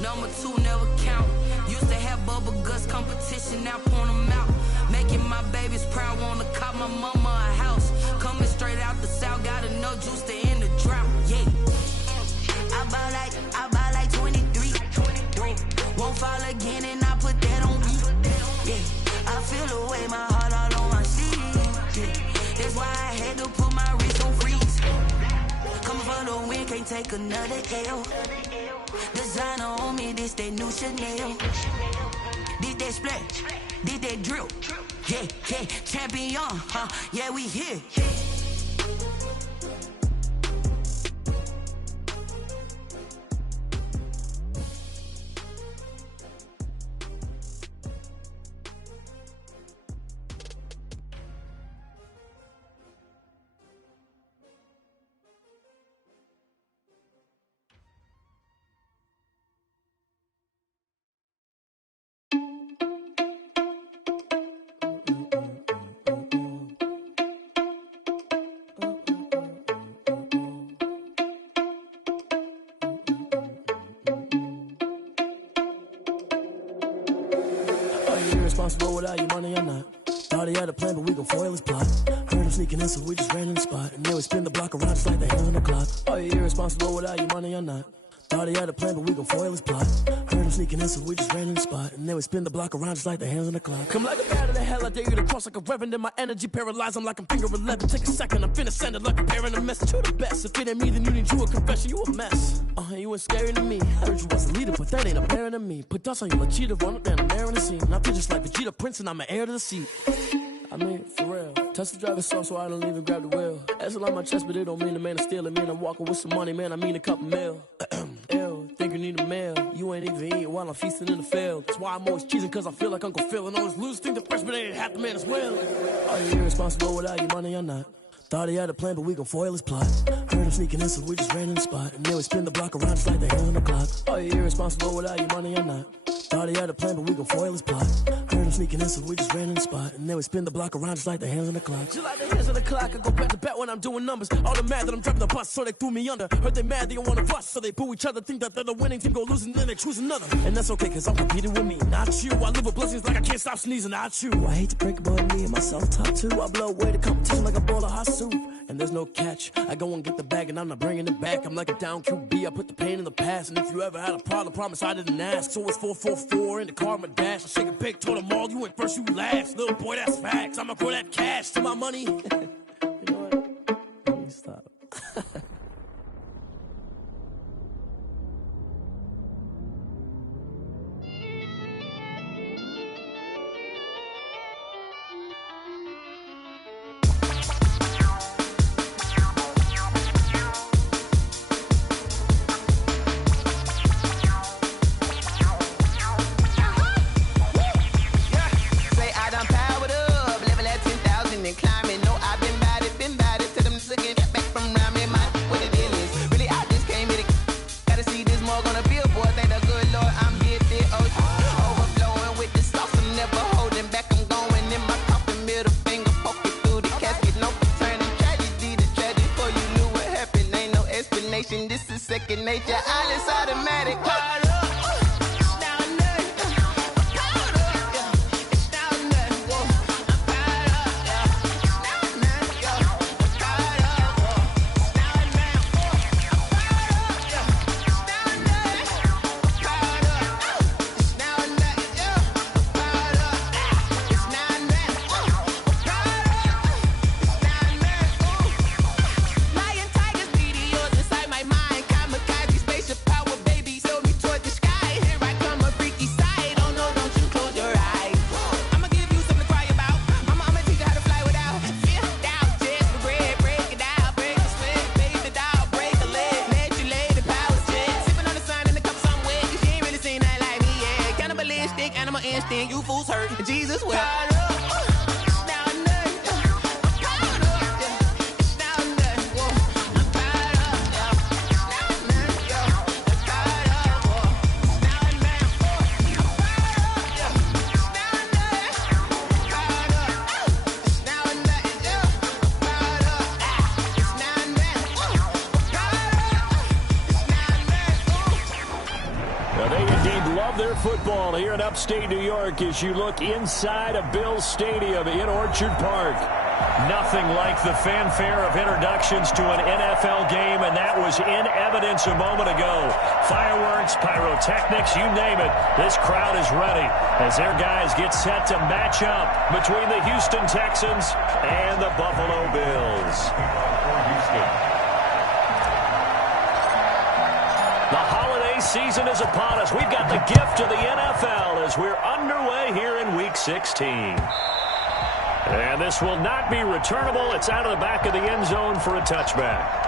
Number two never count. Used to have bubble guts competition, now point them out. Making my babies proud, wanna cop my mama a house. Coming straight out the south, got enough juice to end the drought. Yeah. I buy like 23. Won't fall again and I put that on me. Yeah. I feel the way, my heart all on my sleeve. Yeah. That's why I had to put my wrist on freeze. Coming for the win, can't take another L. Designer on me, this that new Chanel. Did that splash, did that drill. Yeah, yeah, champion, yeah, we here. Responsible without your money or not. Thought he had a plan, but we gon' foil his plot. Heard him sneaking in, so we just ran in the spot. And then we spin the block around just like the hands on the clock. Are you irresponsible without your money or not? Thought he had a plan, but we gon' foil his plot. Heard him sneaking in, so we just ran in the spot. And then we spin the block around just like the hands on the clock. Come like a bat of the hell, I dare you to cross like a reverend. In my energy paralyzed, I'm like I'm finger 11. Take a second, I'm finna send it like a parent a message to the best. If it ain't me, then you need you a confession, you a mess. You ain't scary to me. Heard you was a leader, but that ain't apparent to me. Put dust on you like cheetah, run up down the air in the scene. I feel just like Vegeta Prince and I'm an heir to the seat. I mean, for real. Touch the driver's soft so I don't even grab the wheel. That's on my chest, but it don't mean the man is stealing. Man, I'm walking with some money, man, I mean a couple mil. Ew, think you need a meal. You ain't even eating while I'm feasting in the field. That's why I'm always cheesing, cause I feel like Uncle Phil. And all those losers think the freshman ain't half the man as well. Are you irresponsible without your money or not? Thought he had a plan, but we gon' foil his plot. Heard him sneaking in, so we just ran in the spot. And then we spin the block around just like the hands on the clock. Are you irresponsible without your money or not? Thought he had a plan, but we gon' foil his plot. Heard him sneaking in, so we just ran in the spot. And then we spin the block around just like the hands on the clock. Just like the hands on the clock, I go back to back when I'm doing numbers. All the mad that I'm driving the bus, so they threw me under. Heard they mad, they don't wanna bust, so they boo each other. Think that they're the winning team, go losing, then they choose another. And that's okay, cause I'm competing with me, not you. I live with blessings like I can't stop sneezing, not you. I hate to break it, but me and myself top two. I blow away the competition like a bowl of hot soup. And there's no catch. I go and get the bag and I'm not bringing it back. I'm like a down QB, I put the pain in the past. And if you ever had a problem, promise I didn't ask. So it's 444 in the car, my dash. I shake a big, told them all, you went first, you last. Little boy, that's facts. I'ma grow that cash to my money. You know what? Let me stop. This is second nature, all is automatic. You fools hurt, Jesus will. They indeed love their football here in upstate New York as you look inside of Bills Stadium in Orchard Park. Nothing like the fanfare of introductions to an NFL game, and that was in evidence a moment ago. Fireworks, pyrotechnics, you name it. This crowd is ready as their guys get set to match up between the Houston Texans and the Buffalo Bills. The holiday season is upon us. We've got the gift of the NFL as we're underway here in Week 16. And this will not be returnable. It's out of the back of the end zone for a touchback.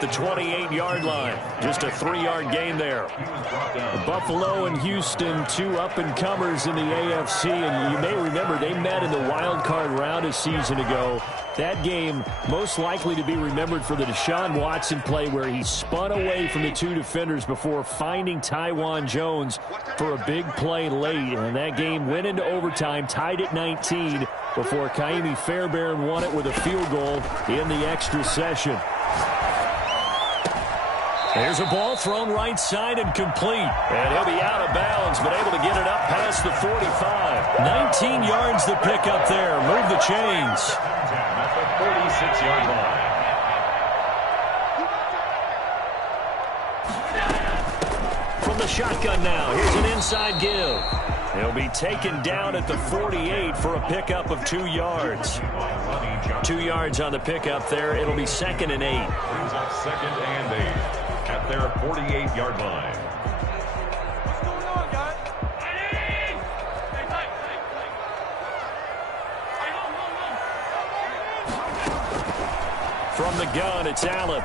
The 28-yard line. Just a 3-yard gain there. Buffalo and Houston, two up-and-comers in the AFC, and you may remember they met in the wild card round a season ago. That game most likely to be remembered for the Deshaun Watson play where he spun away from the two defenders before finding Tywan Jones for a big play late. And that game went into overtime, tied at 19, before Kaimi Fairbairn won it with a field goal in the extra session. There's a ball thrown right side and complete. And he'll be out of bounds, but able to get it up past the 45. 19 yards to pick up there. Move the chains. At the 46-yard line. From the shotgun now, here's an inside give. He'll be taken down at the 48 for a pickup of 2 yards. 2 yards on the pickup there. It'll be 2nd and 8. Brings up 2nd and 8. At their 48-yard line. What's going on, guys? From the gun, it's Allen.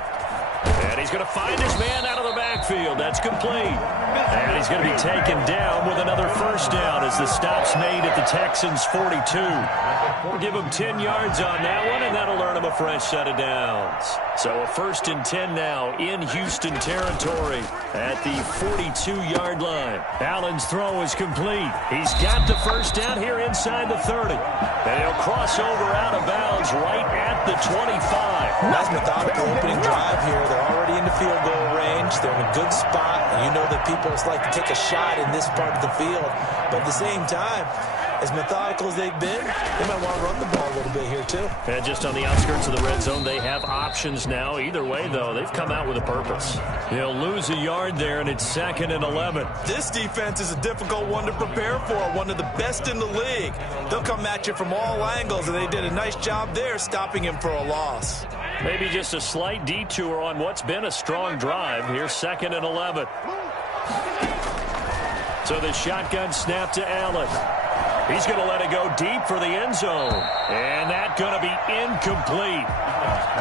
And he's going to find his man out of the backfield. That's complete. And he's going to be taken down with another first down as the stop's made at the Texans' 42. We'll give him 10 yards on that one, and that'll earn him a fresh set of downs. So a 1st and 10 now in Houston territory at the 42-yard line. Allen's throw is complete. He's got the first down here inside the 30. And he'll cross over out of bounds right at the 25. Nice methodical opening drive here. They're already in the field goal range. They're in a good spot. You know that people like to take a shot in this part of the field. But at the same time, as methodical as they've been, they might want to run the ball a little bit here too. And just on the outskirts of the red zone, they have options now. Either way, though, they've come out with a purpose. They'll lose a yard there, and it's 2nd and 11. This defense is a difficult one to prepare for, one of the best in the league. They'll come at you from all angles, and they did a nice job there stopping him for a loss. Maybe just a slight detour on what's been a strong drive. Here's 2nd and 11. So the shotgun snap to Allen. He's going to let it go deep for the end zone. And that's going to be incomplete.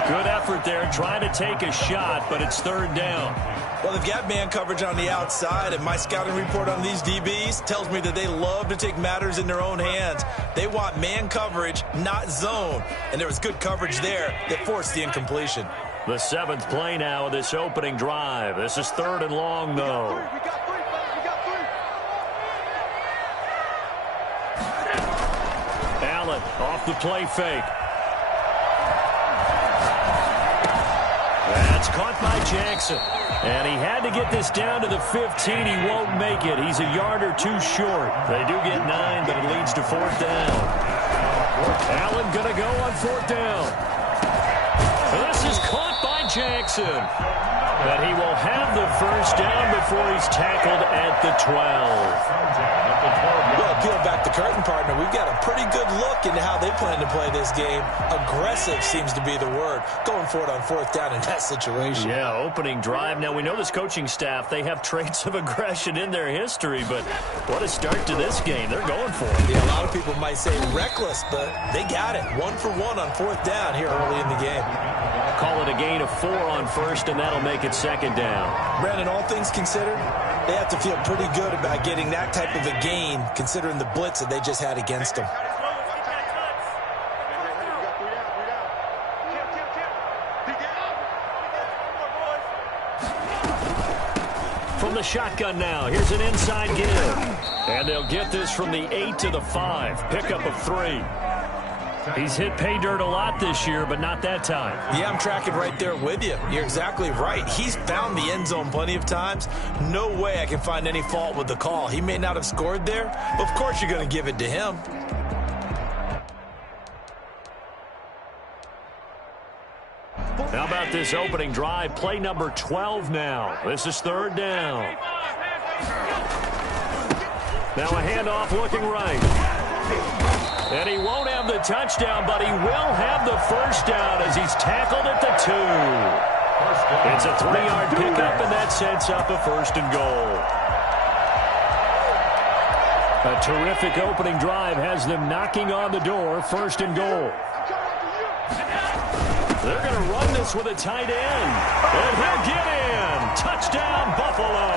Good effort there trying to take a shot, but it's 3rd down. Well, they've got man coverage on the outside, and my scouting report on these DBs tells me that they love to take matters in their own hands. They want man coverage, not zone. And there was good coverage there that forced the incompletion. The 7th play now of this opening drive. This is 3rd and long, though. Allen off the play fake. That's caught by Jackson. And he had to get this down to the 15. He won't make it. He's a yard or two short. They do get 9, but it leads to 4th down. Allen going to go on 4th down. This is caught by Jackson. But he will have the first down before he's tackled at the 12. Well, peel back the curtain, partner. We've got a pretty good look into how they plan to play this game. Aggressive seems to be the word. Going for it on 4th down in that situation. Yeah, opening drive. Now, we know this coaching staff, they have traits of aggression in their history, but what a start to this game. They're going for it. Yeah, a lot of people might say reckless, but they got it. 1 for 1 on 4th down here early in the game. Call it a gain of 4 on 1st, and that'll make it 2nd down. Brandon, all things considered, They have to feel pretty good about getting that type of a gain, considering the blitz that they just had against them. From the shotgun now, here's an inside give. And they'll get this from the 8 to the 5. Pickup of 3. He's hit pay dirt a lot this year, but not that time. Yeah, I'm tracking right there with you. You're exactly right. He's found the end zone plenty of times. No way I can find any fault with the call. He may not have scored there, but of course you're going to give it to him. How about this opening drive? Play number 12 now. This is 3rd down. Now a handoff looking right. And he won't have the touchdown, but he will have the first down as he's tackled at the 2. It's a 3-yard pickup, and that sets up a 1st and goal. A terrific opening drive has them knocking on the door. 1st and goal. They're going to run this with a tight end. And he'll get in. Touchdown, Buffalo.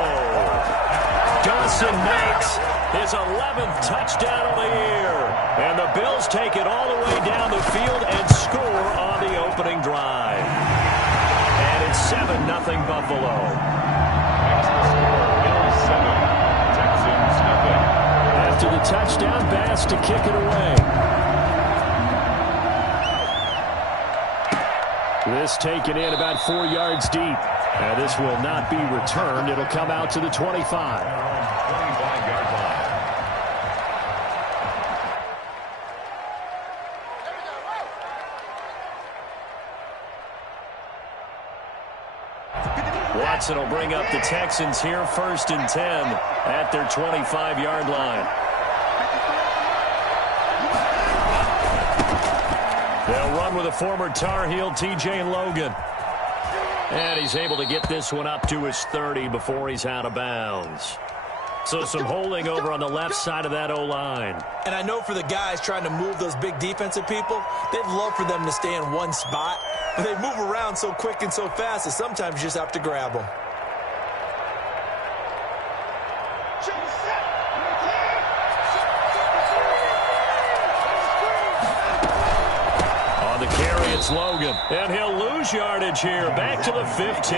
Dawson Knox, his 11th touchdown of the year. And the Bills take it all the way down the field and score on the opening drive. And it's 7-0 Buffalo. After the touchdown, Bass to kick it away. This taken in about 4 yards deep. And this will not be returned. It'll come out to the 25. 25-yard line. Watson will bring up the Texans here. 1st and 10 at their 25-yard line. They'll run with a former Tar Heel, T.J. Logan. And he's able to get this one up to his 30 before he's out of bounds. So some holding over on the left side of that O-line. And I know for the guys trying to move those big defensive people, they'd love for them to stay in one spot. But they move around so quick and so fast that sometimes you just have to grab them. On the carry, it's Logan. And he'll lose yardage here. Back to the 15.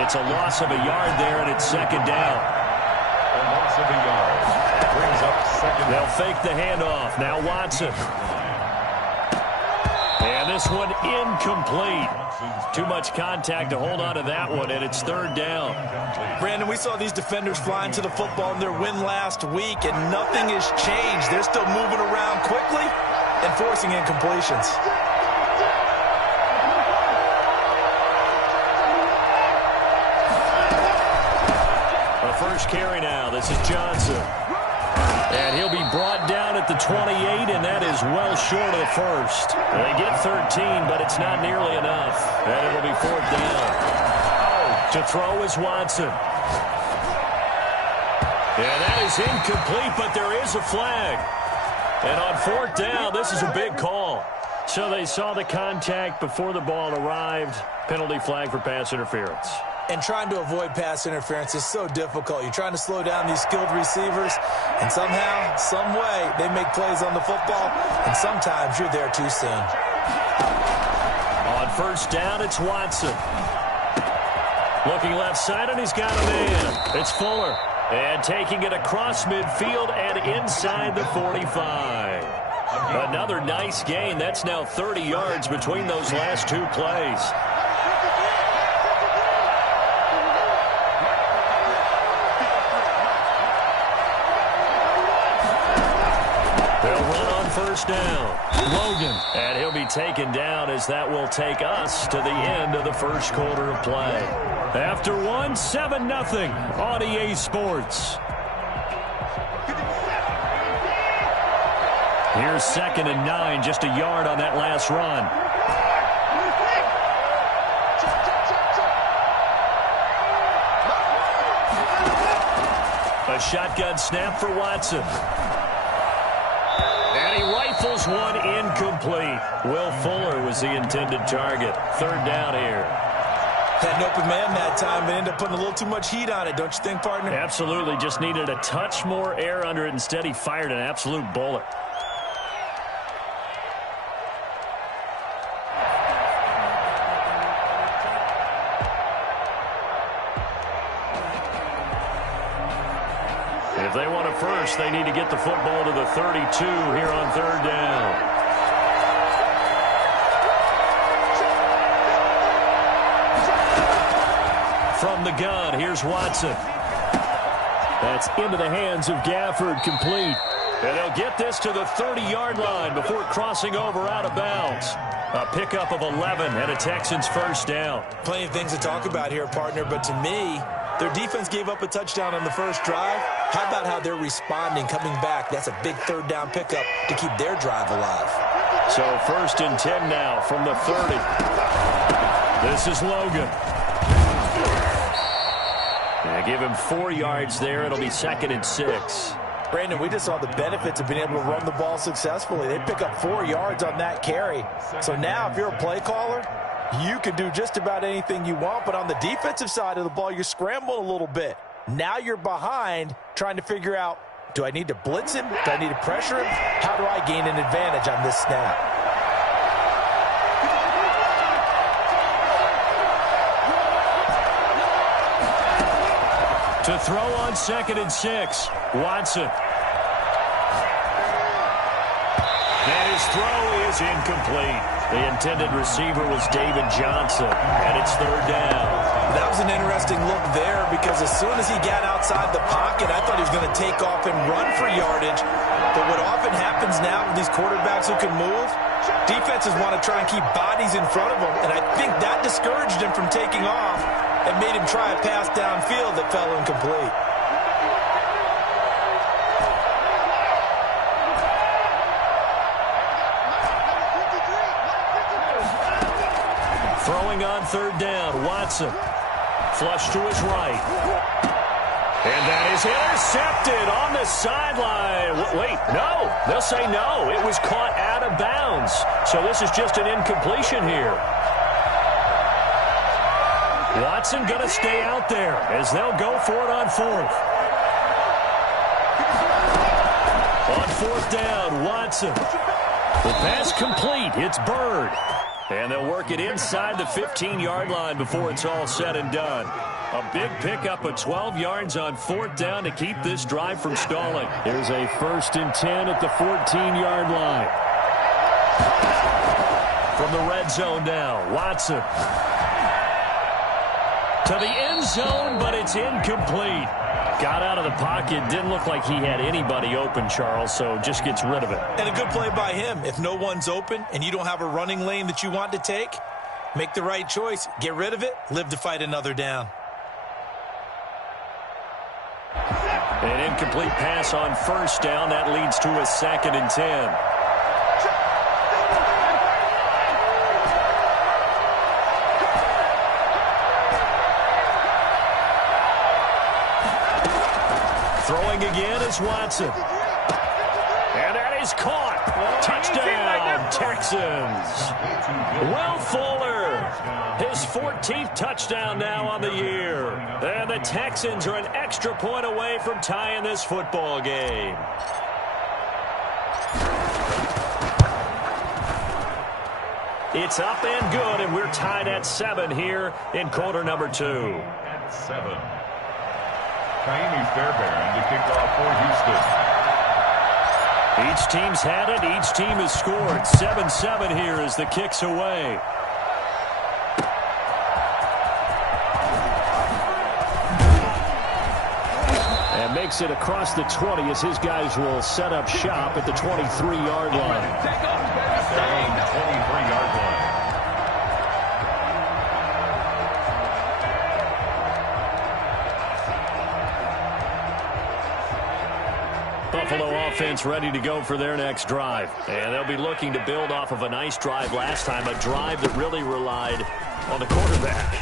It's a loss of a yard there, and it's 2nd down. A loss of a yard. Brings up 2nd. They'll fake the handoff. Now Watson. And this one incomplete. Too much contact to hold on to that one, and it's 3rd down. Brandon, we saw these defenders flying to the football in their win last week, and nothing has changed. They're still moving around quickly and forcing incompletions. A first carry now. This is Johnson. And he'll be brought down at the 28, and that is well short of the first. They get 13, but it's not nearly enough. And it'll be 4th down. To throw is Watson. And that is incomplete, but there is a flag. And on 4th down, this is a big call. So they saw the contact before the ball arrived. Penalty flag for pass interference. And trying to avoid pass interference is so difficult. You're trying to slow down these skilled receivers, and somehow, some way, they make plays on the football, and sometimes you're there too soon. On 1st down, it's Watson. Looking left side, and he's got a man. It's Fuller. And taking it across midfield and inside the 45. Another nice gain. That's now 30 yards between those last 2 plays. They'll run on 1st down. Logan. And he'll be taken down as that will take us to the end of the 1st quarter of play. After 7-0 on EA Sports. Here's 2nd and 9, just a yard on that last run. A shotgun snap for Watson. And he rifles one incomplete. Will Fuller was the intended target. 3rd down here. Had an open man that time, but ended up putting a little too much heat on it, don't you think, partner? Absolutely. Just needed a touch more air under it. Instead, he fired an absolute bullet. If they want a first, they need to get the football to the 32 here on third down. From the gun, here's Watson. That's into the hands of Gafford, complete. And they'll get this to the 30-yard line before crossing over out of bounds. A pickup of 11 and a Texans first down. Plenty of things to talk about here, partner, but to me, their defense gave up a touchdown on the first drive. How about how they're responding, coming back? That's a big third down pickup to keep their drive alive. So 1st and 10 now from the 30. This is Logan. And give him 4 yards there. It'll be 2nd and 6. Brandon, we just saw the benefits of being able to run the ball successfully. They pick up 4 yards on that carry. So now if you're a play caller, you can do just about anything you want. But on the defensive side of the ball, you're scrambling a little bit. Now you're behind trying to figure out, do I need to blitz him? Do I need to pressure him? How do I gain an advantage on this snap? To throw on 2nd and 6, Watson. And his throw is incomplete. The intended receiver was David Johnson, and it's 3rd down. That was an interesting look there because as soon as he got outside the pocket, I thought he was going to take off and run for yardage. But what often happens now with these quarterbacks who can move, defenses want to try and keep bodies in front of them, and I think that discouraged him from taking off and made him try a pass downfield that fell incomplete. Throwing on 3rd down, Watson. Flush to his right. And that is intercepted on the sideline. Wait, no. They'll say no. It was caught out of bounds. So this is just an incompletion here. Watson going to stay out there as they'll go for it on 4th. On 4th down, Watson. The pass complete. It's Bird. And they'll work it inside the 15-yard line before it's all said and done. A big pickup of 12 yards on 4th down to keep this drive from stalling. Here's a 1st and 10 at the 14-yard line. From the red zone now, Watson. To the end zone, but it's incomplete. Got out of the pocket. Didn't look like he had anybody open, Charles, so just gets rid of it. And a good play by him. If no one's open and you don't have a running lane that you want to take, make the right choice. Get rid of it. Live to fight another down. An incomplete pass on 1st down. That leads to a 2nd and 10. Throwing again is Watson. And that is caught. Touchdown, Texans. Will Fuller, his 14th touchdown now on the year. And the Texans are an extra point away from tying this football game. It's up and good, and we're tied at 7 here in quarter number 2. At 7. Kaimi Fairbairn to kick off for Houston. Each team's had it. Each team has scored. 7-7 here as the kick's away. And makes it across the 20 as his guys will set up shop at the 23-yard line. 23-yard line. Buffalo offense ready to go for their next drive. And they'll be looking to build off of a nice drive last time, a drive that really relied on the quarterback.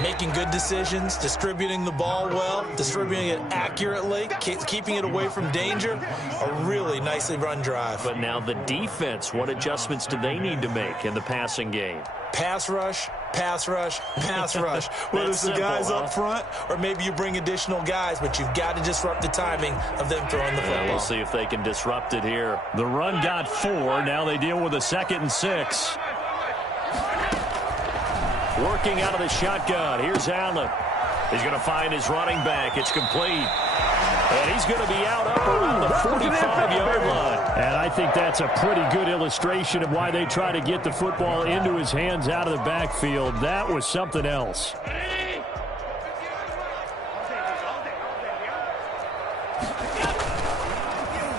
Making good decisions, distributing the ball well, distributing it accurately, keeping it away from danger. A really nicely run drive. But now the defense, what adjustments do they need to make in the passing game? Pass rush, pass rush, pass rush. Whether it's the guys up front or maybe you bring additional guys, but you've got to disrupt the timing of them throwing the football. We'll see if they can disrupt it here. The run got 4. Now they deal with a 2nd and 6. Working out of the shotgun. Here's Allen. He's going to find his running back. It's complete. And he's going to be out up around the 45-yard line. And I think that's a pretty good illustration of why they try to get the football into his hands out of the backfield. That was something else.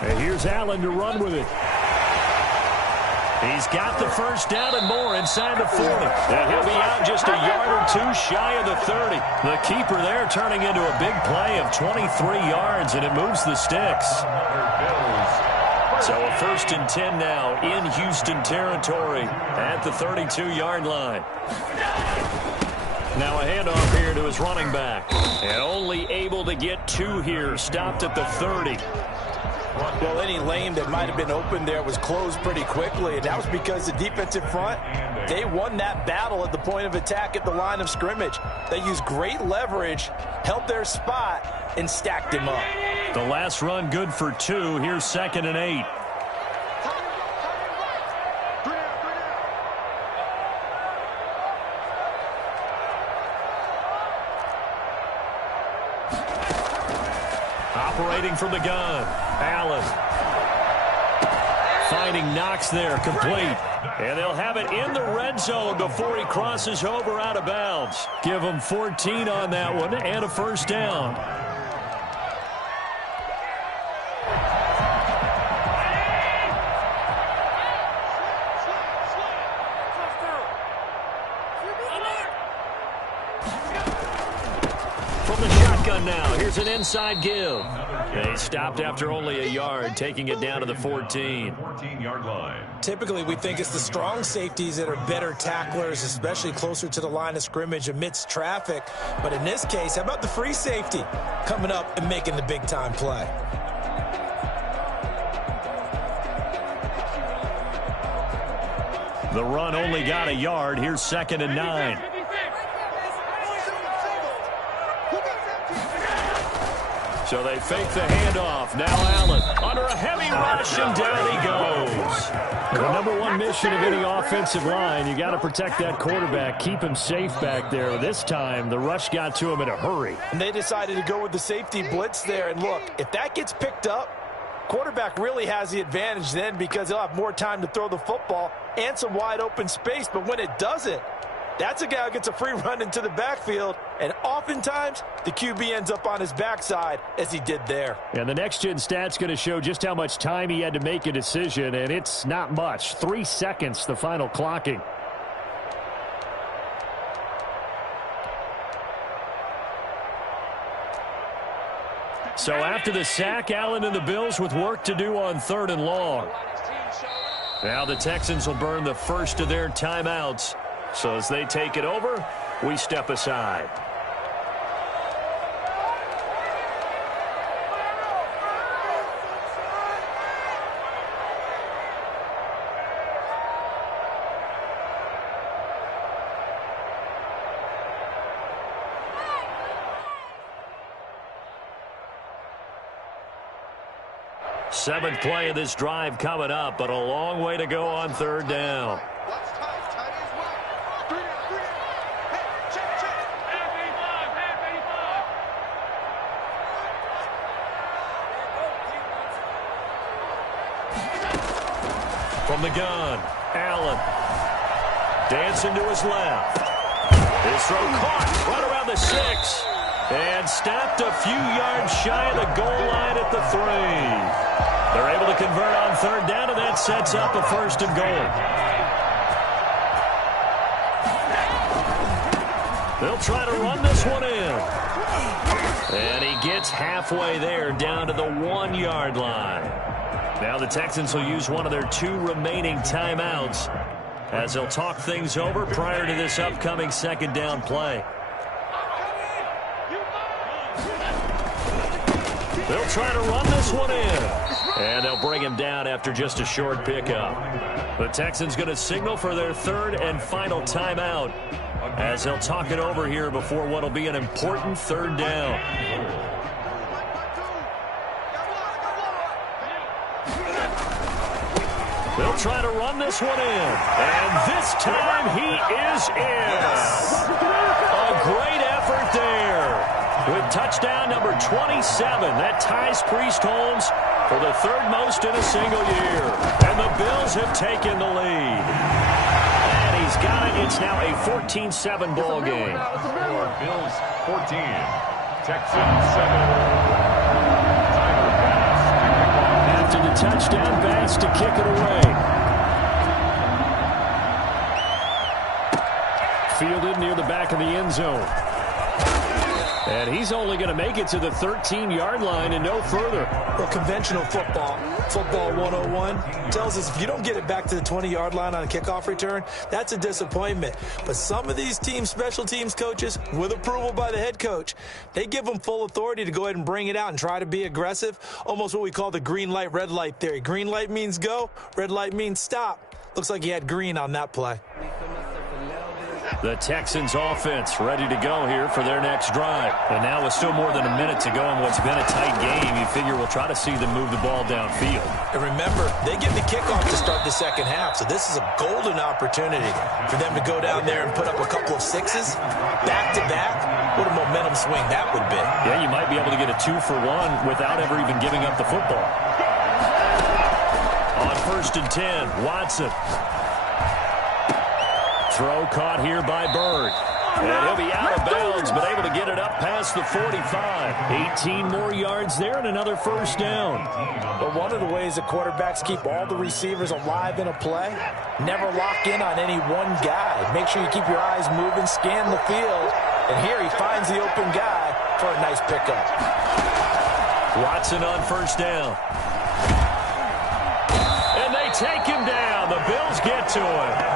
And here's Allen to run with it. He's got the first down and more inside the 40. And he'll be out just a yard or 2 shy of the 30. The keeper there turning into a big play of 23 yards, and it moves the sticks. So a 1st and 10 now in Houston territory at the 32-yard line. Now a handoff here to his running back. And only able to get 2 here. Stopped at the 30. Well, any lane that might have been open there was closed pretty quickly, and that was because the defensive front, they won that battle at the point of attack at the line of scrimmage. They used great leverage, held their spot, and stacked him up. The last run good for 2. Here's 2nd and 8. Operating from the gun. Allen. Finding Knox there, complete. And they'll have it in the red zone before he crosses over out of bounds. Give him 14 on that one and a 1st down. From the shotgun now, here's an inside give. They stopped after only a yard, taking it down to the 14. 14-yard line. Typically, we think it's the strong safeties that are better tacklers, especially closer to the line of scrimmage amidst traffic. But in this case, how about the free safety coming up and making the big-time play? The run only got a yard. Here's 2nd and 9. So they fake the handoff. Now Allen under a heavy rush, and down he goes. The number 1 mission of any offensive line, you got to protect that quarterback, keep him safe back there. This time, the rush got to him in a hurry. And they decided to go with the safety blitz there. And look, if that gets picked up, quarterback really has the advantage then because he'll have more time to throw the football and some wide open space. But when it doesn't, that's a guy who gets a free run into the backfield, and oftentimes the QB ends up on his backside as he did there. And the next-gen stat's going to show just how much time he had to make a decision, and it's not much. 3 seconds, the final clocking. So after the sack, Allen and the Bills with work to do on 3rd and long. Now the Texans will burn the first of their timeouts. So as they take it over, we step aside. Seventh play of this drive coming up, but a long way to go on 3rd down. From the gun, Allen. Dancing to his left. His throw caught right around the 6. And stopped a few yards shy of the goal line at the 3. They're able to convert on 3rd down, and that sets up a 1st and goal. They'll try to run this one in. And he gets halfway there down to the 1-yard line. Now the Texans will use one of their 2 remaining timeouts as they'll talk things over prior to this upcoming 2nd down play. They'll try to run this one in. And they'll bring him down after just a short pickup. The Texans going to signal for their third and final timeout as they'll talk it over here before what will be an important third down. They'll try to run this one in. And this time he is in. A great effort there. With touchdown number 27, that ties Priest Holmes for the third most in a single year. And the Bills have taken the lead. And he's got it. It's now a 14-7 ball game. Bills 14, Texans 7. After the touchdown, Bass to kick it away. Fielded near the back of the end zone. And he's only going to make it to the 13-yard line and no further. Well, conventional football 101, tells us if you don't get it back to the 20-yard line on a kickoff return, that's a disappointment. But some of these team special teams coaches, with approval by the head coach, they give them full authority to go ahead and bring it out and try to be aggressive, almost what we call the green light, red light theory. Green light means go, red light means stop. Looks like he had green on that play. The Texans offense ready to go here for their next drive. And now with still more than a minute to go in what's been a tight game, you figure we'll try to see them move the ball downfield. And remember, they get the kickoff to start the second half, so this is a golden opportunity for them to go down there and put up a couple of sixes back-to-back. What a momentum swing that would be. Yeah, you might be able to get a 2-for-1 without ever even giving up the football. On 1st and 10, Watson. Throw caught here by Bird. And he'll be out of bounds, but able to get it up past the 45. 18 more yards there and another first down. But one of the ways the quarterbacks keep all the receivers alive in a play, never lock in on any one guy. Make sure you keep your eyes moving, scan the field. And here he finds the open guy for a nice pickup. Watson on first down. And they take him down. The Bills get to him.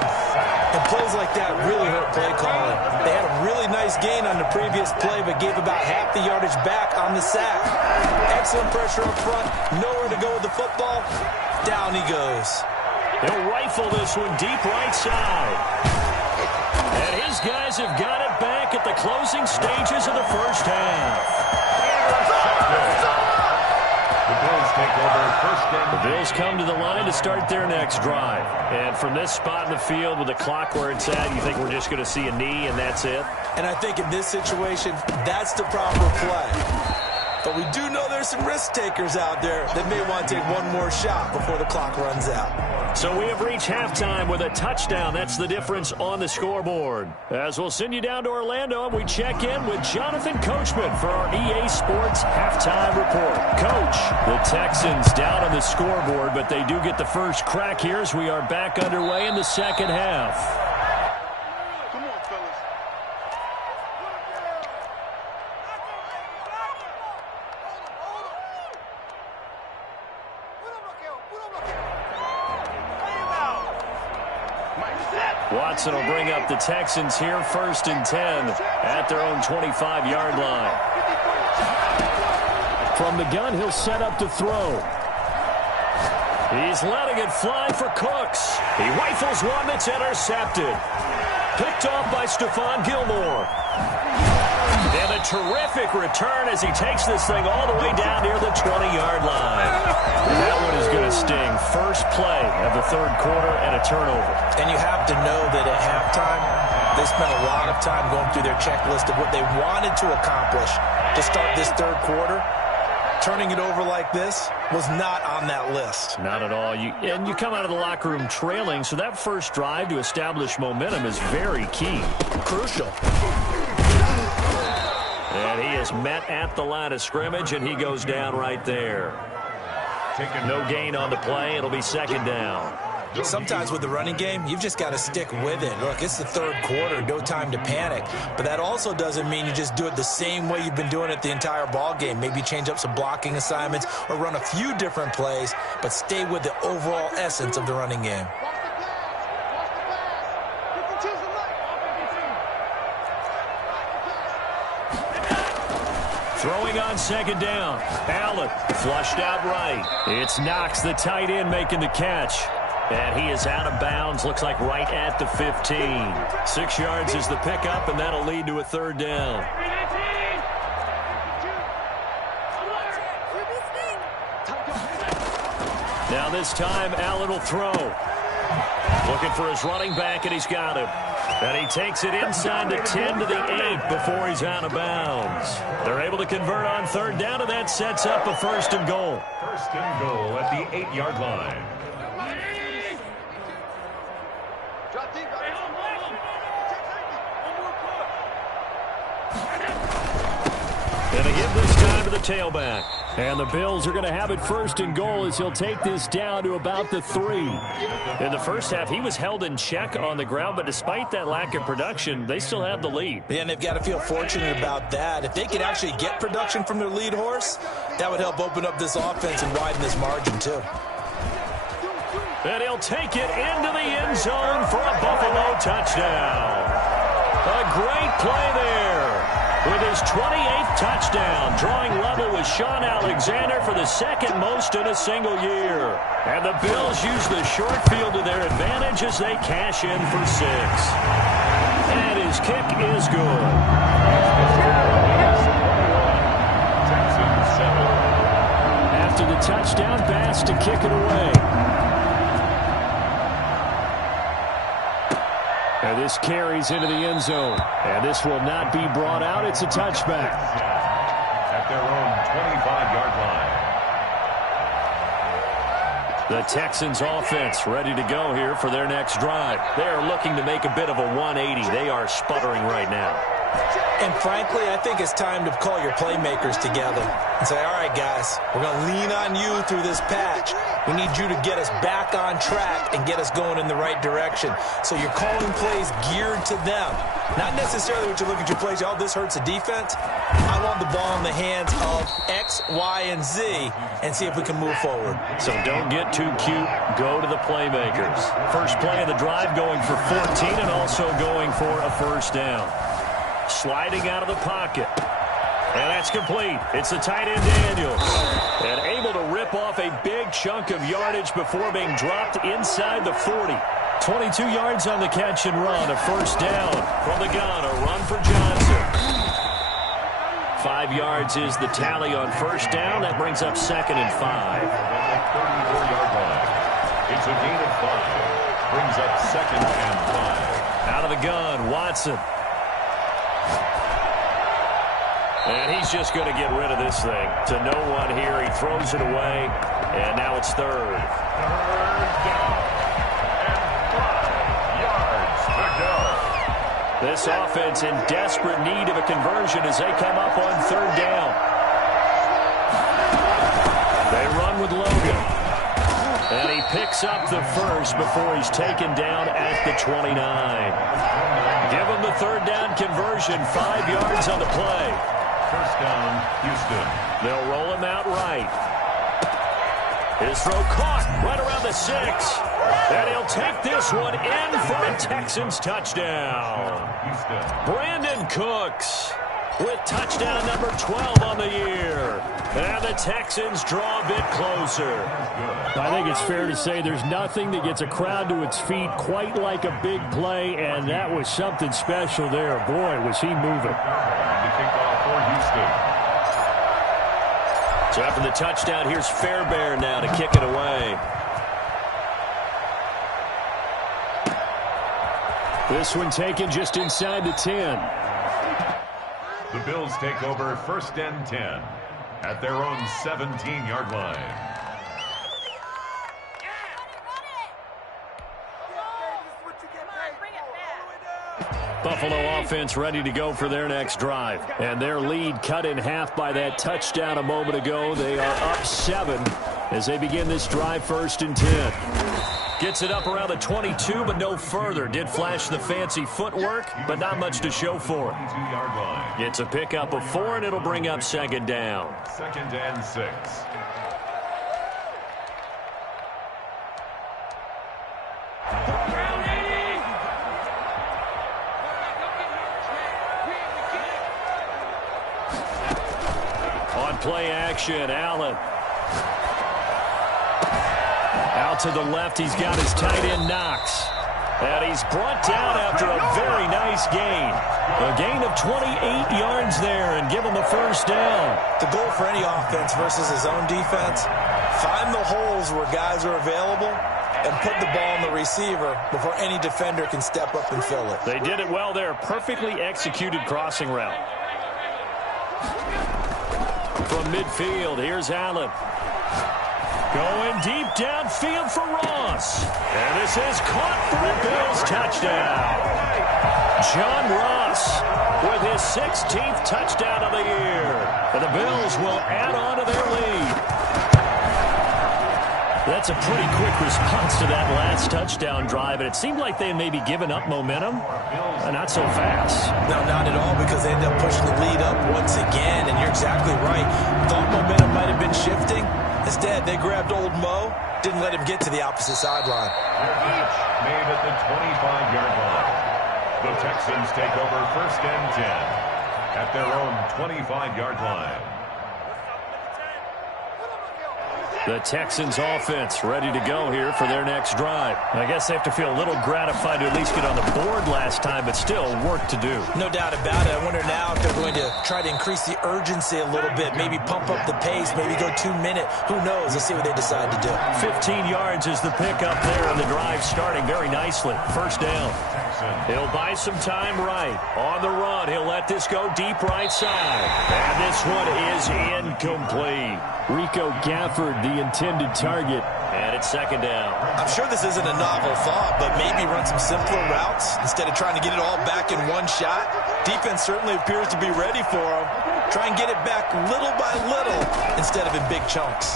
And plays like that really hurt play calling. They had a really nice gain on the previous play, but gave about half the yardage back on the sack. Excellent pressure up front. Nowhere to go with the football. Down he goes. He'll rifle this one deep right side. And his guys have got it back at the closing stages of the first half. The Bills take over first and The Bills come to the line to start their next drive. And from this spot in the field with the clock where it's at, you think we're just going to see a knee and that's it? And I think in this situation, that's the proper play. But we do know there's some risk takers out there that may want to take one more shot before the clock runs out. So we have reached halftime with a touchdown. That's the difference on the scoreboard. As we'll send you down to Orlando and we check in with Jonathan Coachman for our EA Sports Halftime Report. Coach, the Texans down on the scoreboard, but they do get the first crack here as we are back underway in the second half. Watson will bring up the Texans here 1st and 10 at their own 25-yard line. From the gun, he'll set up to throw. He's letting it fly for Cooks. He rifles one that's intercepted. Picked off by Stephon Gilmore. And a terrific return as he takes this thing all the way down near the 20-yard line. That one is going to sting. First play of the third quarter and a turnover. And you have to know that at halftime, they spent a lot of time going through their checklist of what they wanted to accomplish to start this third quarter. Turning it over like this was not on that list. Not at all. And you come out of the locker room trailing, so that first drive to establish momentum is very key. Crucial. And he is met at the line of scrimmage, and he goes down right there. No gain on the play. It'll be second down. Sometimes with the running game, you've just got to stick with it. Look, it's the third quarter, no time to panic. But that also doesn't mean you just do it the same way you've been doing it the entire ball game. Maybe change up some blocking assignments or run a few different plays, but stay with the overall essence of the running game. Throwing on second down. Allen flushed out right. It's Knox, the tight end, making the catch. And he is out of bounds, looks like right at the 15. 6 yards is the pickup, and that'll lead to a third down. Now this time, Allen will throw. Looking for his running back, and he's got him. And he takes it inside the 10 to the 8 before he's out of bounds. They're able to convert on third down, and that sets up a first and goal. First and goal at the 8-yard line. And they give this time to the tailback. And the Bills are going to have it first and goal as he'll take this down to about the 3. In the first half, he was held in check on the ground, but despite that lack of production, they still have the lead. Yeah, and they've got to feel fortunate about that. If they could actually get production from their lead horse, that would help open up this offense and widen this margin, too. And he'll take it into the end zone for a Buffalo touchdown. A great play there. With his 28th touchdown, drawing level with Sean Alexander for the second most in a single year. And the Bills use the short field to their advantage as they cash in for 6. And his kick is good. After the touchdown pass to kick it away. And this carries into the end zone. And this will not be brought out. It's a touchback. At their own 25-yard line. The Texans offense ready to go here for their next drive. They are looking to make a bit of a 180. They are sputtering right now. And frankly, I think it's time to call your playmakers together and say, all right, guys, we're going to lean on you through this patch. We need you to get us back on track and get us going in the right direction. So you're calling plays geared to them. Not necessarily what you look at your plays, oh, this hurts the defense. I want the ball in the hands of X, Y, and Z and see if we can move forward. So don't get too cute. Go to the playmakers. First play of the drive going for 14 and also going for a first down. Sliding out of the pocket. And that's complete. It's the tight end Daniels. And able to rip off a big chunk of yardage before being dropped inside the 40. 22 yards on the catch and run. A first down from the gun. A run for Johnson. 5 yards is the tally on first down. That brings up 2nd and 5. 34-yard line. It's a gain of 5. Brings up 2nd and 5. Out of the gun, Watson. And he's just going to get rid of this thing. To no one here. He throws it away. And now it's 3rd. 3rd down. And 5 yards to go. This offense in desperate need of a conversion as they come up on 3rd down. They run with Logan. And he picks up the first before he's taken down at the 29. Give him the 3rd down conversion. 5 yards on the play. First down, Houston. They'll roll him out right. His throw caught right around the 6. And he'll take this one in for a Texans touchdown. Houston. Brandon Cooks with touchdown number 12 on the year. And the Texans draw a bit closer. I think it's fair to say there's nothing that gets a crowd to its feet quite like a big play, and that was something special there. Boy, was he moving. The kickoff for Houston. So after the touchdown, here's Fairbairn now to kick it away. This one taken just inside the 10. The Bills take over 1st and 10 at their own 17-yard line. Buffalo offense ready to go for their next drive. And their lead cut in half by that touchdown a moment ago. They are up 7 as they begin this drive 1st and 10. Gets it up around the 22, but no further. Did flash the fancy footwork, but not much to show for it. 22-yard line. It's a pickup of 4, and it'll bring up 2nd down. 2nd and 6. play action. Allen. Out to the left, he's got his tight end Knox. And he's brought down after a very nice gain. A gain of 28 yards there and give him the first down. The goal for any offense versus his own defense, find the holes where guys are available and put the ball on the receiver before any defender can step up and fill it. They did it well there. Perfectly executed crossing route. From midfield, here's Allen. Going deep downfield for Ross. And this is caught for a Bills touchdown. John Ross with his 16th touchdown of the year. And the Bills will add on to their lead. That's a pretty quick response to that last touchdown drive. And it seemed like they had maybe given up momentum. Not so fast. No, not at all, because they ended up pushing the lead up once again. And you're exactly right. Thought momentum might have been shifting. Instead, they grabbed old Mo, didn't let him get to the opposite sideline. Each made at the 25-yard line. The Texans take over 1st and 10 at their own 25-yard line. The Texans offense ready to go here for their next drive. I guess they have to feel a little gratified to at least get on the board last time, but still work to do. No doubt about it. I wonder now if they're going to try to increase the urgency a little bit, maybe pump up the pace, maybe go 2 minute. Who knows? Let's see what they decide to do. 15 yards is the pickup there, and the drive starting very nicely. First down. He'll buy some time right. On the run, he'll let this go deep right side. And this one is incomplete. Rico Gafford, the intended target, and it's 2nd down. I'm sure this isn't a novel thought, but maybe run some simpler routes instead of trying to get it all back in one shot. Defense certainly appears to be ready for him. Try and get it back little by little instead of in big chunks.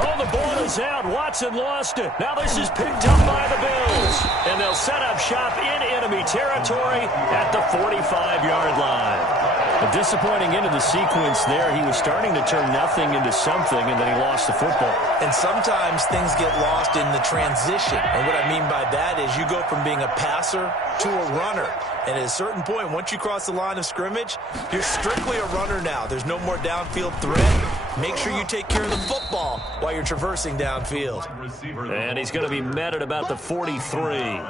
Oh, the ball is out. Watson lost it. Now this is picked up by the Bills. And they'll set up shop in enemy territory at the 45-yard line. A disappointing end of the sequence there. He was starting to turn nothing into something, and then he lost the football. And sometimes things get lost in the transition. And what I mean by that is you go from being a passer to a runner. And at a certain point, once you cross the line of scrimmage, you're strictly a runner now. There's no more downfield threat. Make sure you take care of the football while you're traversing downfield. And he's going to be met at about the 43.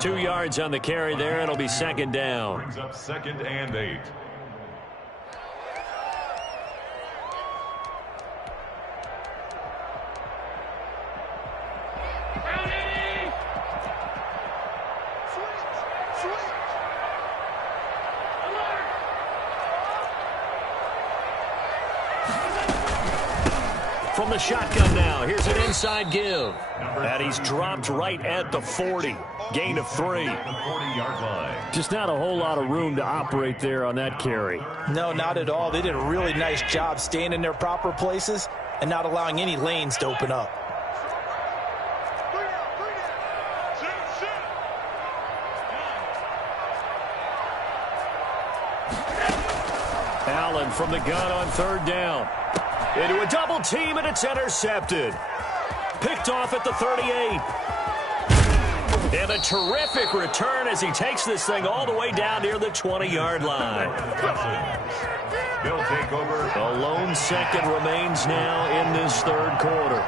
2 yards on the carry there. It'll be 2nd down. Brings up 2nd and 8. From the shotgun now, here's an inside give. And he's dropped right at the 40. Gain of 3. Just not a whole lot of room to operate there on that carry. No, not at all. They did a really nice job staying in their proper places and not allowing any lanes to open up. Allen from the gun on 3rd down. Into a double team, and it's intercepted. Picked off at the 38. And a terrific return as he takes this thing all the way down near the 20-yard line. He'll take over. A lone second remains now in this 3rd quarter.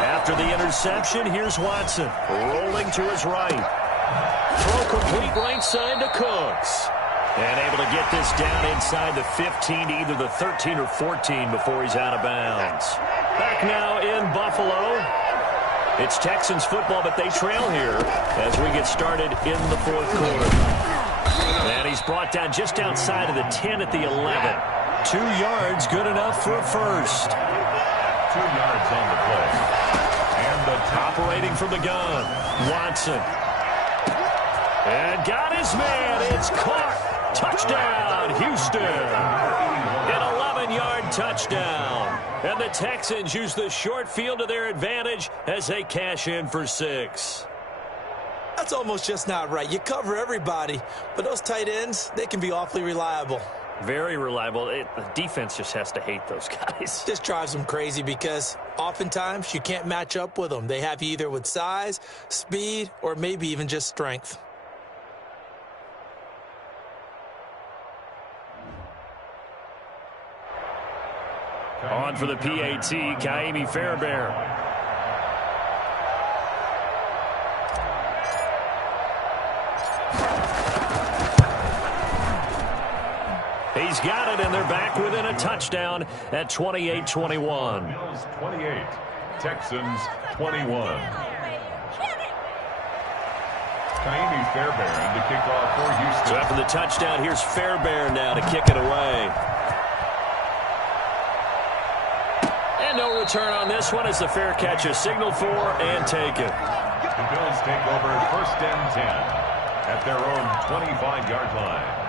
After the interception, here's Watson rolling to his right. Throw complete right side to Cooks. And able to get this down inside the 15 to either the 13 or 14 before he's out of bounds. Back now in Buffalo. It's Texans football, but they trail here as we get started in the 4th quarter. And he's brought down just outside of the 10 at the 11. 2 yards, good enough for a first. 2 yards on the play. And the operating from the gun. Watson. And got his man. It's caught. Touchdown, Houston. An 11-yard touchdown. And the Texans use the short field to their advantage as they cash in for 6. That's almost just not right. You cover everybody, but those tight ends, they can be awfully reliable. Very reliable. The defense just has to hate those guys. This drives them crazy because oftentimes you can't match up with them. They have you either with size, speed, or maybe even just strength. On for the PAT, Ka'imi Fairbairn. He's got it, and they're back within a touchdown at 28-21. Bills 28, Texans 21. Ka'imi Fairbairn to kick off for Houston. So after the touchdown, here's Fairbairn now to kick it away. And no return on this one as the fair catch is signaled for and taken. The Bills take over 1st and 10 at their own 25-yard line.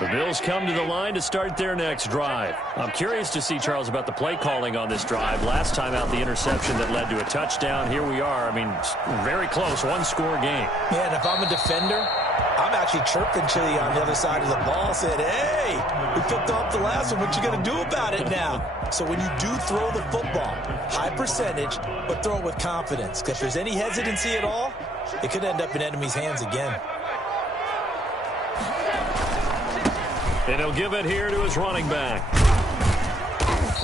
The Bills come to the line to start their next drive. I'm curious to see, Charles, about the play calling on this drive. Last time out, the interception that led to a touchdown. Here we are. I mean, very close, one-score game. Yeah, and if I'm a defender, I'm actually chirping Chili on the other side of the ball, saying, hey, we picked off the last one. What you going to do about it now? So when you do throw the football, high percentage, but throw it with confidence. Because if there's any hesitancy at all, it could end up in enemy's hands again. And he'll give it here to his running back.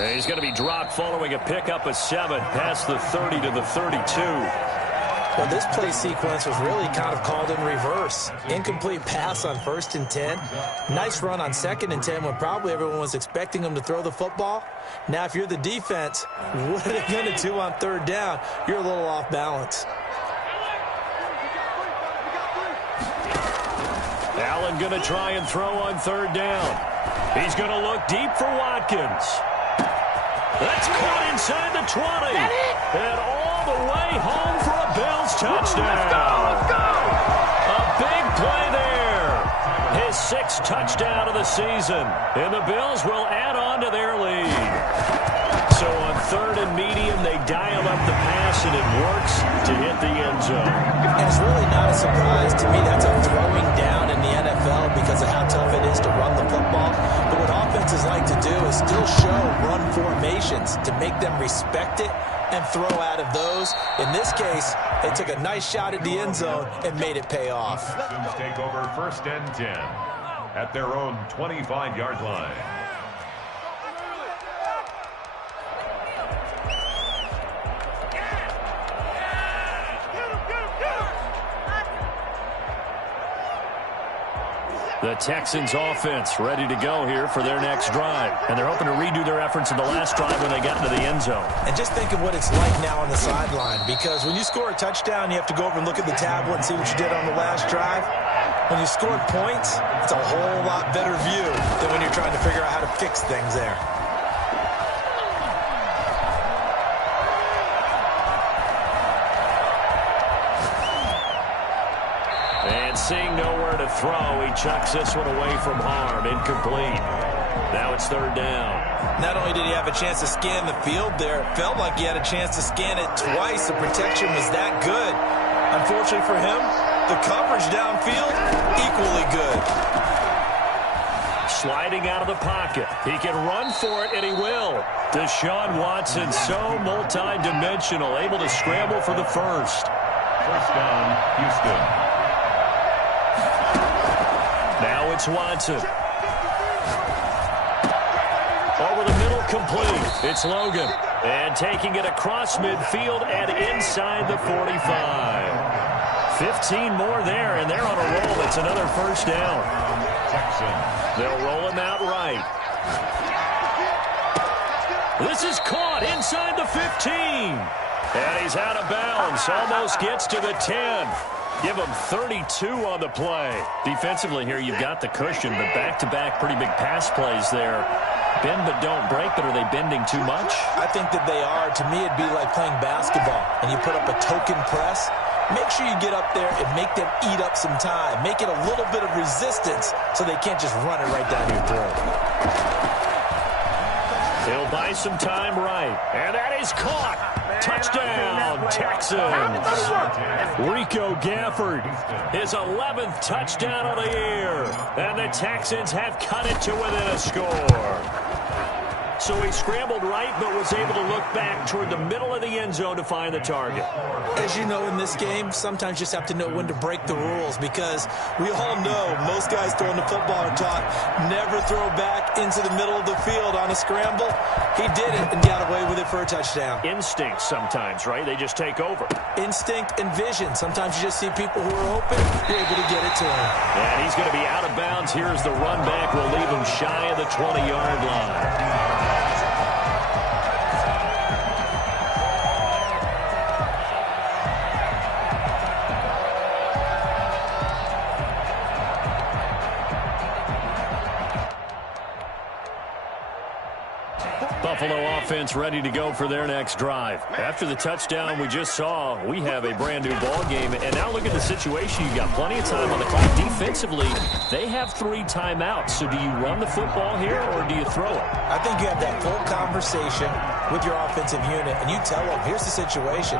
And he's going to be dropped following a pickup of 7 past the 30 to the 32. Well, this play sequence was really kind of called in reverse. Incomplete pass on 1st and 10. Nice run on 2nd and 10 when probably everyone was expecting him to throw the football. Now, if you're the defense, what are they going to do on 3rd down? You're a little off balance. Allen going to try and throw on 3rd down. He's going to look deep for Watkins. That's caught inside the 20. And all the way home for a Bills touchdown. Let's go! A big play there. His 6th touchdown of the season. And the Bills will add on to their lead. So on 3rd and medium, they dial up the pass, and it works to hit the end zone. And it's really not a surprise to me. That's a throwing down in the NFL because of how tough it is to run the football. But what offenses like to do is still show run formations to make them respect it and throw out of those. In this case, they took a nice shot at the end zone and made it pay off. Texans take over 1st and 10 at their own 25-yard line. The Texans offense ready to go here for their next drive. And they're hoping to redo their efforts in the last drive when they got into the end zone. And just think of what it's like now on the sideline, because when you score a touchdown, you have to go over and look at the tablet and see what you did on the last drive. When you scored points, it's a whole lot better view than when you're trying to figure out how to fix things there. And seeing nowhere to throw, he chucks this one away from harm. Incomplete. Now it's 3rd down. Not only did he have a chance to scan the field there, it felt like he had a chance to scan it twice. The protection was that good. Unfortunately for him, the coverage downfield, equally good. Sliding out of the pocket. He can run for it, and he will. Deshaun Watson, so multi-dimensional, able to scramble for the 1st. 1st down, Houston. Now it's Watson. Over the middle, complete. It's Logan. And taking it across midfield and inside the 45. 15 more there, and they're on a roll. It's another 1st down. Texans. They'll roll him out right. This is caught inside the 15. And he's out of bounds. Almost gets to the 10. Give him 32 on the play. Defensively here, you've got the cushion, but back-to-back pretty big pass plays there. Bend but don't break, but are they bending too much? I think that they are. To me, it'd be like playing basketball, and you put up a token press. Make sure you get up there and make them eat up some time. Make it a little bit of resistance so they can't just run it right down your throat. He'll buy some time right. And that is caught. Touchdown, Texans. Rico Gafford, his 11th touchdown of the year. And the Texans have cut it to within a score. So he scrambled right, but was able to look back toward the middle of the end zone to find the target. As you know, in this game, sometimes you just have to know when to break the rules, because we all know most guys throwing the football are taught never throw back into the middle of the field on a scramble. He did it and got away with it for a touchdown. Instinct sometimes, right? They just take over. Instinct and vision. Sometimes you just see people who are open, you're able to get it to him. And he's going to be out of bounds. Here's the run back. We'll leave him shy of the 20-yard line. Buffalo offense ready to go for their next drive. After the touchdown we just saw, we have a brand new ball game. And now look at the situation. You've got plenty of time on the clock. Defensively, they have 3 timeouts. So do you run the football here or do you throw it? I think you have that full conversation with your offensive unit, and you tell them, here's the situation.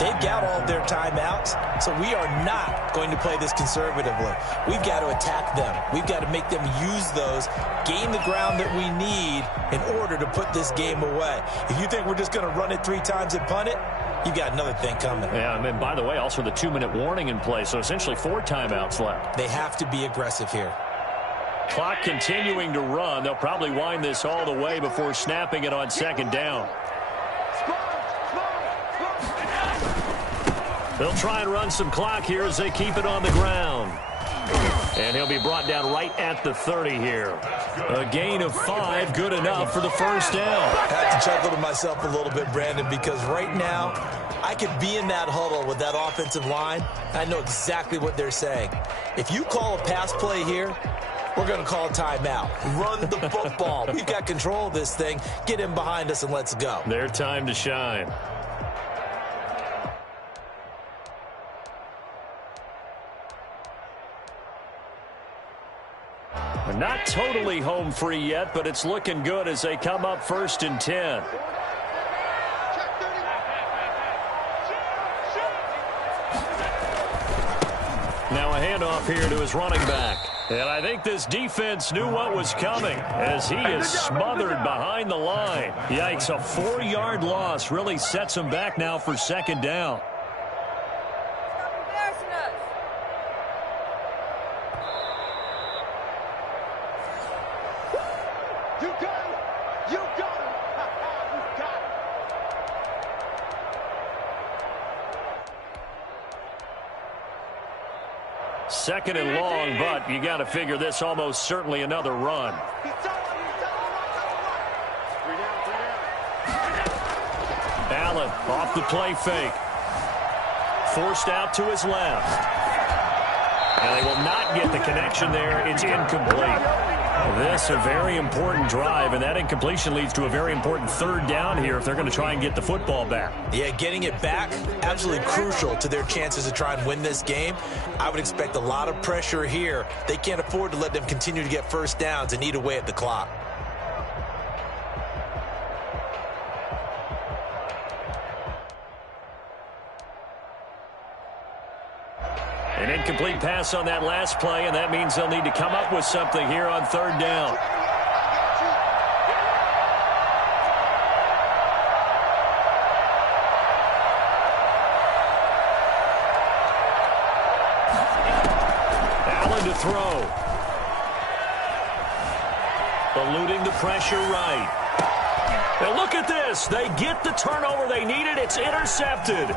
They've got all their timeouts, so we are not going to play this conservatively. We've got to attack them. We've got to make them use those, gain the ground that we need in order to put this game away. If you think we're just going to run it 3 times and punt it, you got another thing coming. Yeah, and by the way, also the 2-minute warning in play, so essentially 4 timeouts left. They have to be aggressive here. Clock continuing to run. They'll probably wind this all the way before snapping it on 2nd down. They'll try and run some clock here as they keep it on the ground. And he'll be brought down right at the 30 here. A gain of 5, good enough for the first down. I have to chuckle to myself a little bit, Brandon, because right now I could be in that huddle with that offensive line. I know exactly what they're saying. If you call a pass play here, we're going to call a timeout. Run the football. We've got control of this thing. Get him behind us and let's go. Their time to shine. They're not totally home free yet, but it's looking good as they come up 1st and 10. Now a handoff here to his running back. And I think this defense knew what was coming as he is smothered behind the line. Yikes, a 4-yard loss really sets him back now for 2nd down. Second and long, but you got to figure this almost certainly another run. Allen off the play fake. Forced out to his left. And they will not get the connection there. It's incomplete. This a very important drive, and that incompletion leads to a very important 3rd down here if they're going to try and get the football back. Yeah, getting it back, absolutely crucial to their chances to try and win this game. I would expect a lot of pressure here. They can't afford to let them continue to get first downs and eat away at the clock. An incomplete pass on that last play, and that means they'll need to come up with something here on 3rd down. Allen to throw. Eluding the pressure right. And look at this. They get the turnover they needed. It's intercepted.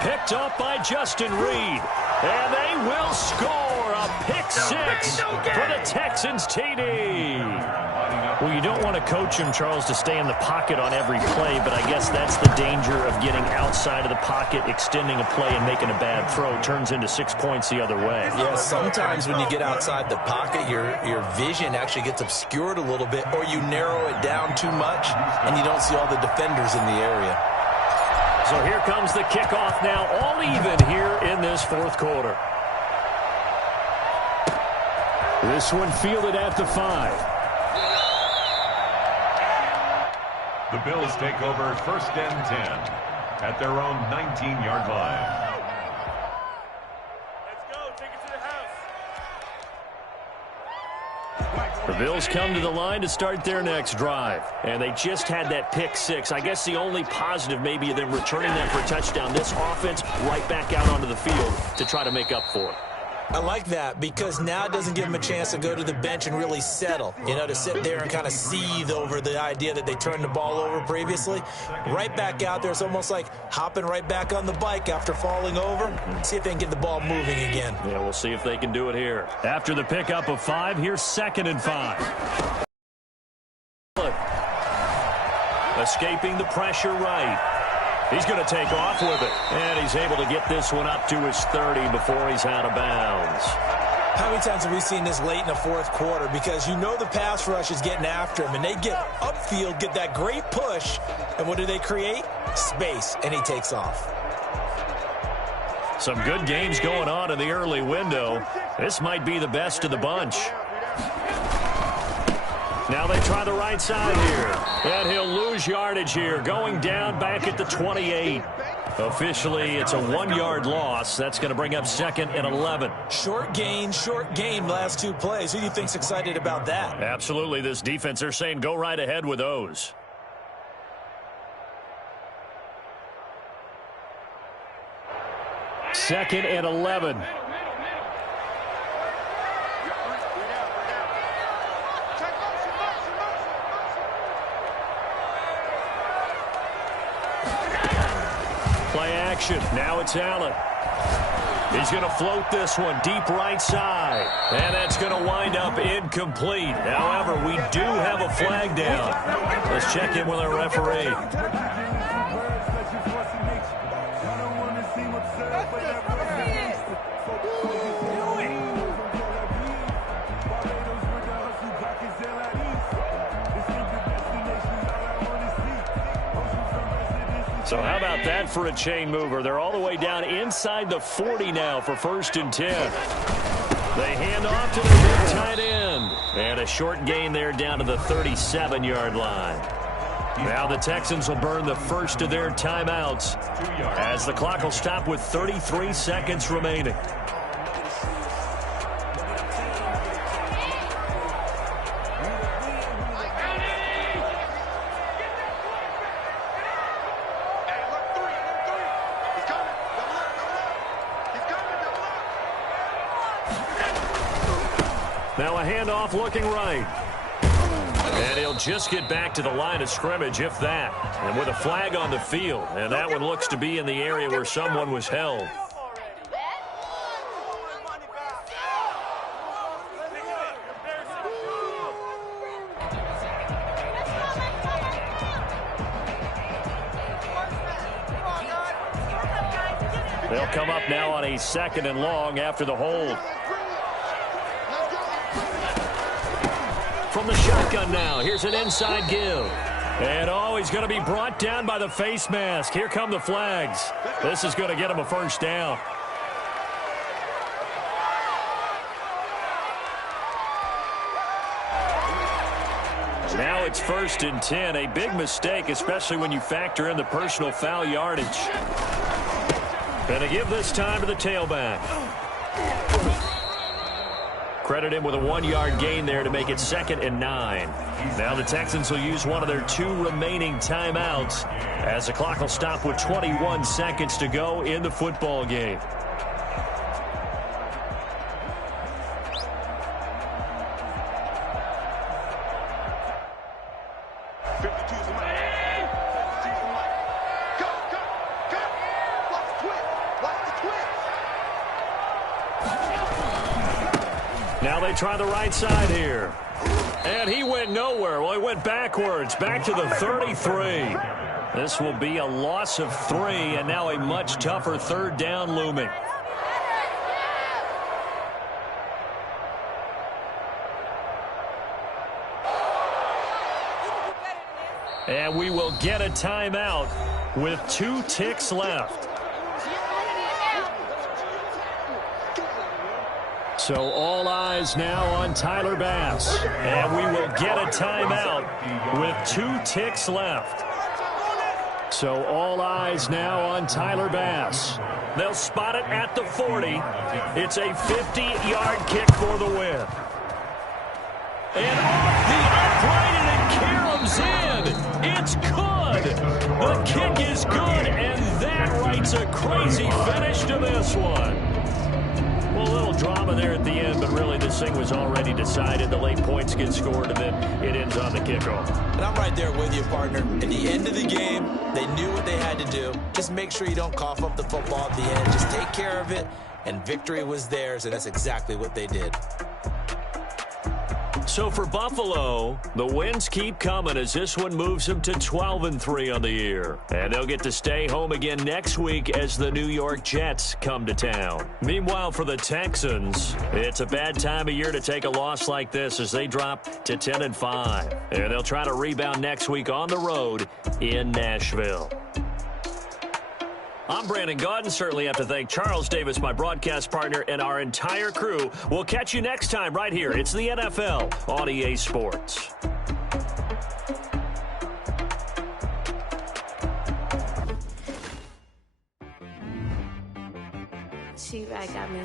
Picked up by Justin Reed. And they will score a pick 6 for the Texans TD. Well, you don't want to coach him, Charles, to stay in the pocket on every play, but I guess that's the danger of getting outside of the pocket, extending a play, and making a bad throw. It turns into 6 points the other way. Yeah, sometimes when you get outside the pocket, your vision actually gets obscured a little bit, or you narrow it down too much, and you don't see all the defenders in the area. So here comes the kickoff now, all even here in this 4th quarter. This one fielded at the 5. The Bills take over 1st and 10 at their own 19-yard line. Let's go. Take it to the house. The Bills come to the line to start their next drive. And they just had that pick six. I guess the only positive maybe of them returning that for a touchdown. This offense right back out onto the field to try to make up for it. I like that because now it doesn't give them a chance to go to the bench and really settle, to sit there and kind of seethe over the idea that they turned the ball over previously. Right back out there, it's almost like hopping right back on the bike after falling over. See if they can get the ball moving again. Yeah, we'll see if they can do it here. After the pickup of 5, here's 2nd and 5. Escaping the pressure right. He's going to take off with it. And he's able to get this one up to his 30 before he's out of bounds. How many times have we seen this late in the fourth quarter? Because the pass rush is getting after him. And they get upfield, get that great push. And what do they create? Space. And he takes off. Some good games going on in the early window. This might be the best of the bunch. Now they try the right side here. And he'll lose yardage here, going down back at the 28. Officially, it's a 1-yard loss. That's going to bring up 2nd and 11. Short gain, last 2 plays. Who do you think's excited about that? Absolutely. This defense, they're saying go right ahead with those. Second and 11. Play action. Now it's Allen. He's going to float this one deep right side. And that's going to wind up incomplete. However, we do have a flag down. Let's check in with our referee. So how about that for a chain mover? They're all the way down inside the 40 now for 1st and 10. They hand off to the big tight end. And a short gain there down to the 37-yard line. Now the Texans will burn the first of their timeouts as the clock will stop with 33 seconds remaining. Now a handoff looking right. And he'll just get back to the line of scrimmage, if that. And with a flag on the field. And that one looks to be in the area where someone was held. They'll come up now on a 2nd and long after the hold. From the shotgun now, here's an inside give. And he's going to be brought down by the face mask. Here come the flags. This is going to get him a first down. Now it's 1st and 10. A big mistake, especially when you factor in the personal foul yardage. And to give this time to the tailback. Credit him with a 1-yard gain there to make it 2nd and 9. Now the Texans will use one of their 2 remaining timeouts as the clock will stop with 21 seconds to go in the football game. Now they try the right side here. And he went nowhere. Well, he went backwards, back to the 33. This will be a loss of 3, and now a much tougher 3rd down looming. And we will get a timeout with 2 ticks left. So all eyes now on Tyler Bass. And we will get a timeout with 2 ticks left. So all eyes now on Tyler Bass. They'll spot it at the 40. It's a 50-yard kick for the win. And off the upright, and it caroms in. It's good. The kick is good, and that writes a crazy finish to this one. Well, a little drama there at the end, but really this thing was already decided. The late points get scored, and then it ends on the kickoff. And I'm right there with you, partner. At the end of the game, they knew what they had to do. Just make sure you don't cough up the football at the end. Just take care of it, and victory was theirs, and that's exactly what they did. So for Buffalo, the wins keep coming as this one moves them to 12-3 on the year. And they'll get to stay home again next week as the New York Jets come to town. Meanwhile, for the Texans, it's a bad time of year to take a loss like this as they drop to 10-5. And they'll try to rebound next week on the road in Nashville. I'm Brandon Gaudin. Certainly have to thank Charles Davis, my broadcast partner, and our entire crew. We'll catch you next time right here. It's the NFL on EA Sports. She right got me.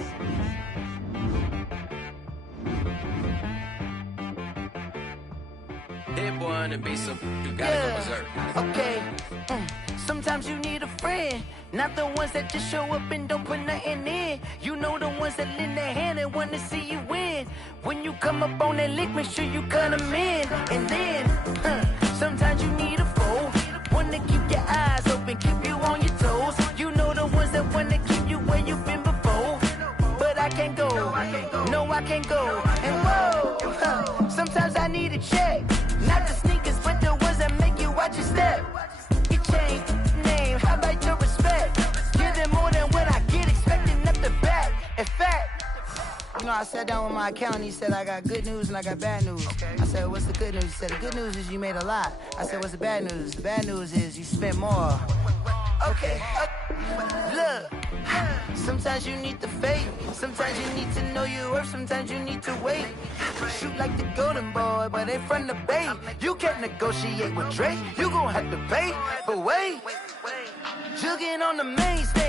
Hit one and be some. You gotta go berserk. Okay. Sometimes you need a friend, not the ones that just show up and don't put nothing in. You know the ones that lend their hand and want to see you win. When you come up on that lick, make sure you cut them in. And then, sometimes you need a foe, one to keep your eyes open, keep you on your toes. You know the ones that want to keep you where you've been before. But I can't go, no I can't go. And whoa, sometimes I need a check, not the sneakers, but the ones that make you watch your step. Change name, how about your respect? Give them more than what I get, expecting up the back. In fact, you know, I sat down with my accountant. He said, I got good news and I got bad news. I said, what's the good news? He said, the good news is you made a lot. I said, what's the bad news? The bad news is you spent more. Okay, look, sometimes you need the faith. Sometimes you need to know your worth. Sometimes you need to wait. Shoot like the golden boy, but they from the Bay. You can't negotiate with Drake. You gon' have to pay, but wait. Jugging on the main stage.